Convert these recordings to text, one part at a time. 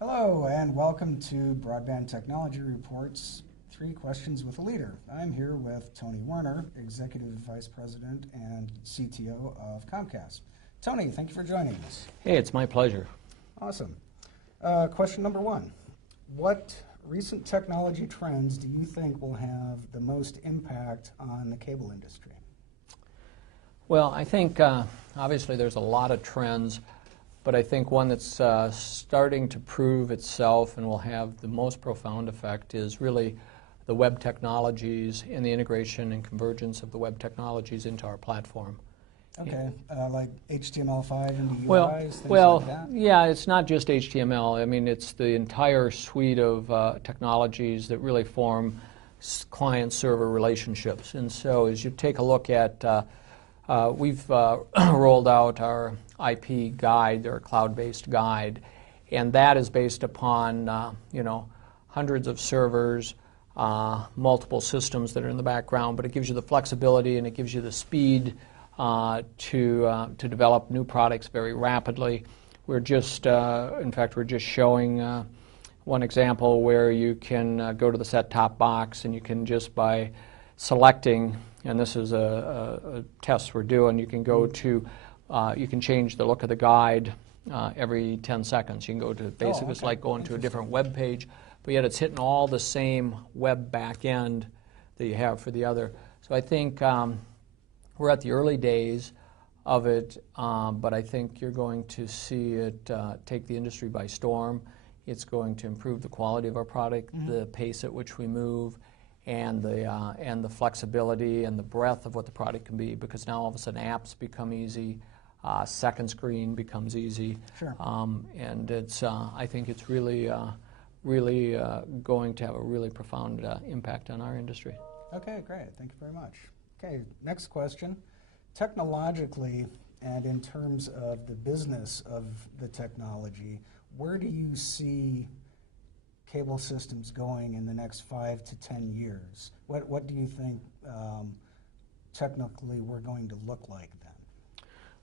Hello and welcome to Broadband Technology Reports, 3 Questions with a Leader. I'm here with Tony Werner, Executive Vice President and CTO of Comcast. Tony, thank you for joining us. Hey, it's my pleasure. Awesome. Question number 1. What recent technology trends do you think will have the most impact on the cable industry? Well, I think obviously there's a lot of trends, but I think one that's starting to prove itself and will have the most profound effect is really the web technologies and the integration and convergence of the web technologies into our platform. Okay, like HTML5 into UIs, things well, like that? Yeah, it's not just HTML. I mean, it's the entire suite of technologies that really form client-server relationships. And so as you take a look at, we've rolled out our IP guide, or cloud-based guide, and that is based upon, hundreds of servers, multiple systems that are in the background, but it gives you the flexibility and it gives you the speed to develop new products very rapidly. We're just, in fact, we're just showing one example where you can go to the set-top box and you can just by selecting, and this is a test we're doing, you can go to, you can change the look of the guide every 10 seconds. You can go to, basically it's like going to a different web page, but yet it's hitting all the same web back end that you have for the other. So I think we're at the early days of it, but I think you're going to see it take the industry by storm. It's going to improve the quality of our product, the pace at which we move, and the flexibility and the breadth of what the product can be, because now all of a sudden apps become easy, second screen becomes easy, Sure. And it's I think it's really going to have a really profound impact on our industry. Okay, great. Thank you very much. Okay, next question. Technologically and in terms of the business of the technology, where do you see cable systems going in the next 5 to 10 years? What do you think technically we're going to look like then?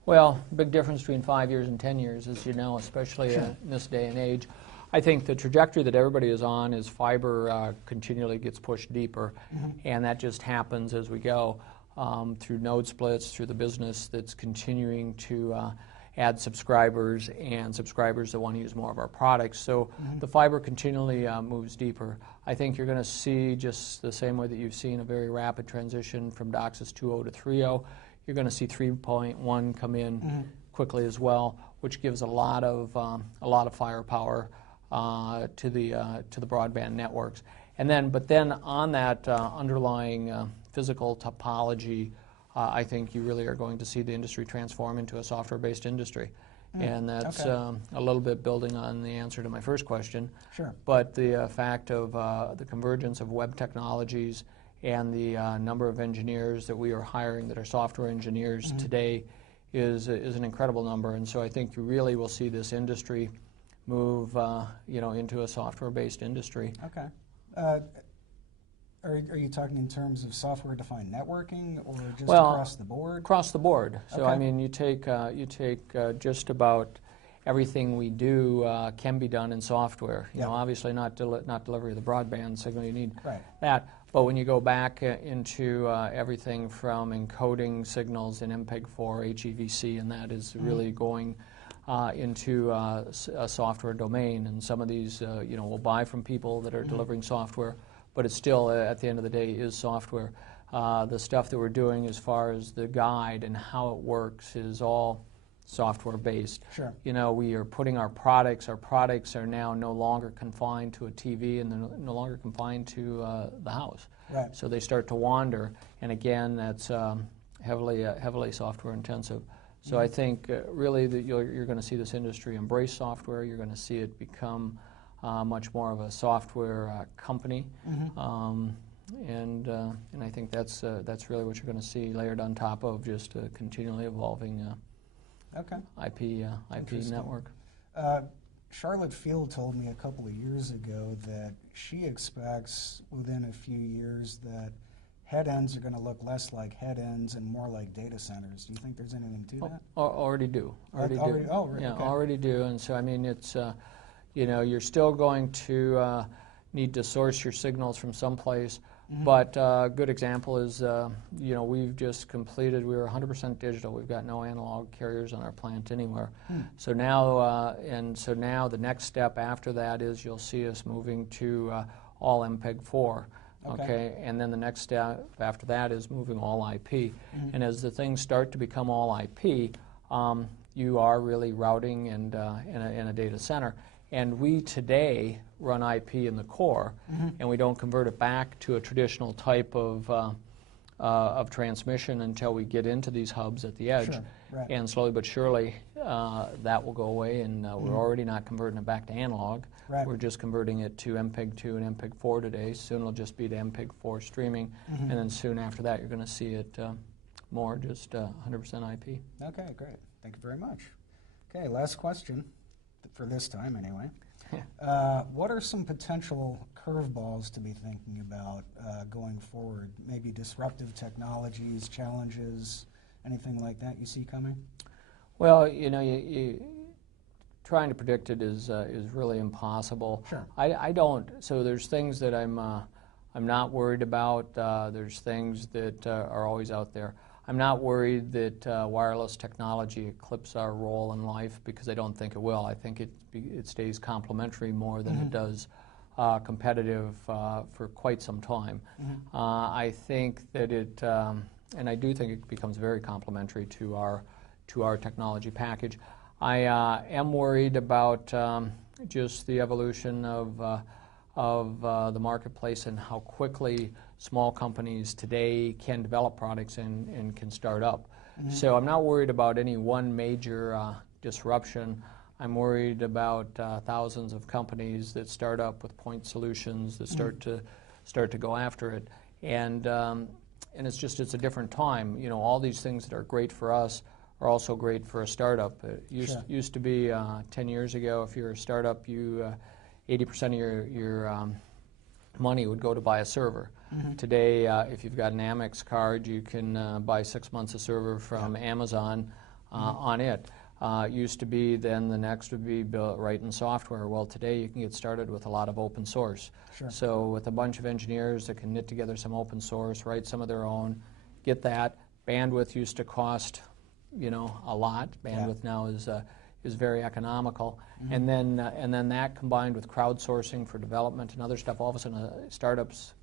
Well, big difference between 5 years and 10 years, as you know, especially in this day and age. I think the trajectory that everybody is on is fiber continually gets pushed deeper, and that just happens as we go through node splits, through the business that's continuing to add subscribers and subscribers that want to use more of our products. So the fiber continually moves deeper. I think you're going to see, just the same way that you've seen a very rapid transition from DOCSIS 2.0 to 3.0, you're going to see 3.1 come in quickly as well, which gives a lot of firepower to the broadband networks. And then, but then on that underlying physical topology, I think you really are going to see the industry transform into a software-based industry. And that's a little bit building on the answer to my first question. Sure. But the fact of the convergence of web technologies and the number of engineers that we are hiring that are software engineers today is an incredible number. And so I think you really will see this industry move into a software-based industry. Okay. Are you talking in terms of software-defined networking, or just across the board? Across the board. So okay. I mean, you take just about everything we do can be done in software. You know, obviously not delivery of the broadband signal. You need that. But when you go back into everything from encoding signals in MPEG-4, HEVC, and that is really going into a software domain. And some of these, we'll buy from people that are delivering software, but it's still, at the end of the day, is software. The stuff that we're doing as far as the guide and how it works is all software-based. Sure. You know, we are putting our products are now no longer confined to a TV, and they're no longer confined to the house. Right. So they start to wander, and again, that's heavily software-intensive. So I think really that you're going to see this industry embrace software. You're going to see it become much more of a software company, and I think that's really what you're going to see layered on top of just a continually evolving IP network. Charlotte Field told me a couple of years ago that she expects within a few years that head ends are going to look less like head ends and more like data centers. Do you think there's anything to that? Already do. Already do. Yeah, already do. And so I mean, it's You're still going to need to source your signals from someplace. But a good example is, we've just completed, we were 100% digital. We've got no analog carriers on our plant anywhere. So now, the next step after that is you'll see us moving to all MPEG-4. Okay, and then the next step after that is moving all IP. And as the things start to become all IP, you are really routing and in a data center. And we today run IP in the core, and we don't convert it back to a traditional type of transmission until we get into these hubs at the edge. Sure, right. And slowly but surely, that will go away, and we're already not converting it back to analog. Right. We're just converting it to MPEG-2 and MPEG-4 today. Soon it'll just be to MPEG-4 streaming, and then soon after that, you're going to see it more just 100% IP. Okay, great. Thank you very much. Okay, last question. For this time, anyway. What are some potential curveballs to be thinking about going forward? Maybe disruptive technologies, challenges, anything like that you see coming? Well, trying to predict it is really impossible. Sure. I don't. So there's things that I'm not worried about. There's things that are always out there. I'm not worried that wireless technology eclipses our role in life, because I don't think it will. I think it stays complementary more than it does competitive for quite some time. I think that and I do think it becomes very complementary to our technology package. I am worried about just the evolution of the marketplace and how quickly small companies today can develop products and can start up. So I'm not worried about any one major disruption. I'm worried about thousands of companies that start up with point solutions that start to go after it. And it's a different time. All these things that are great for us are also great for a startup. It used to be 10 years ago, if you're a startup, 80% of your money would go to buy a server. Today, if you've got an Amex card, you can buy 6 months of server from Amazon on it. Used to be then the next would be writing software. Well, today you can get started with a lot of open source. Sure. So with a bunch of engineers that can knit together some open source, write some of their own, get that. Bandwidth used to cost, a lot. Bandwidth now is very economical. And then that combined with crowdsourcing for development and other stuff, all of a sudden startups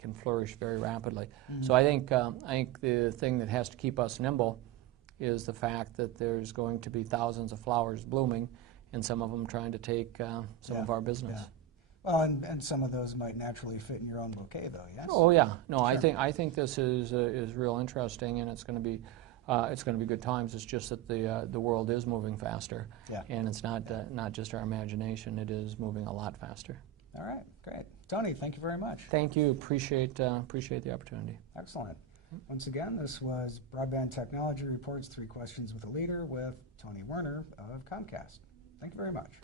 can flourish very rapidly. So I think the thing that has to keep us nimble is the fact that there's going to be thousands of flowers blooming, and some of them trying to take some of our business. Yeah. Well, and some of those might naturally fit in your own bouquet, though. Yes. Oh yeah. No, Sure. I think this is real interesting, and it's going to be good times. It's just that the world is moving faster, and it's not just our imagination. It is moving a lot faster. All right, great. Tony, thank you very much. Thank you. Appreciate the opportunity. Excellent. Once again, this was Broadband Technology Reports 3 Questions with a Leader with Tony Werner of Comcast. Thank you very much.